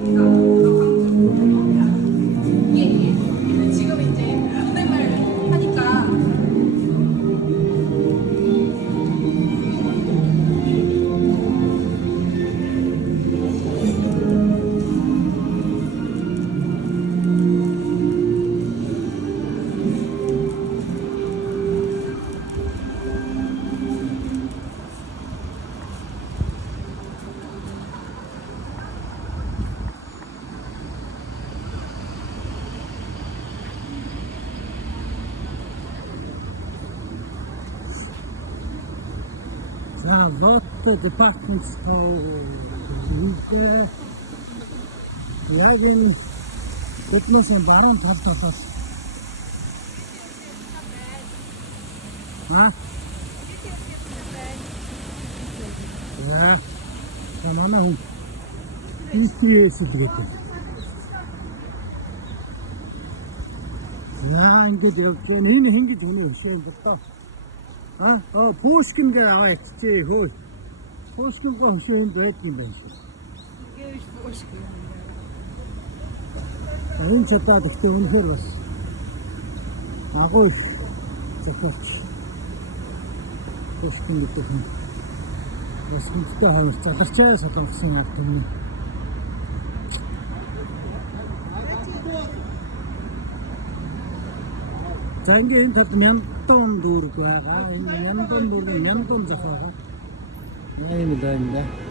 예, 예. 지금 이제 존댓말 하니까. За Lotte Department Store яг энэ биднээс баруун талд талаас манай хүн BTS гэдэг. Ингээд явж байна. Энэ хэн гэж хүний хөшөө болтоо. Пушкин гэж аваад чи хөөе. Пушкин гоо хөшөө юм байдаг юм байна шүү. Гэрш Пушкин. Энэ чадаад ихтэй үнэхээр бас агуу их зохиолч. Пушкин гэдэг хүн. Бас хүнтэй хамт заларчаа солонгосын ард түмний. За ингээд энэ талд мянган дүүрэг байгаа. Энэ мянган дүүргийн мянган зах байгаа. Ийм л байна да.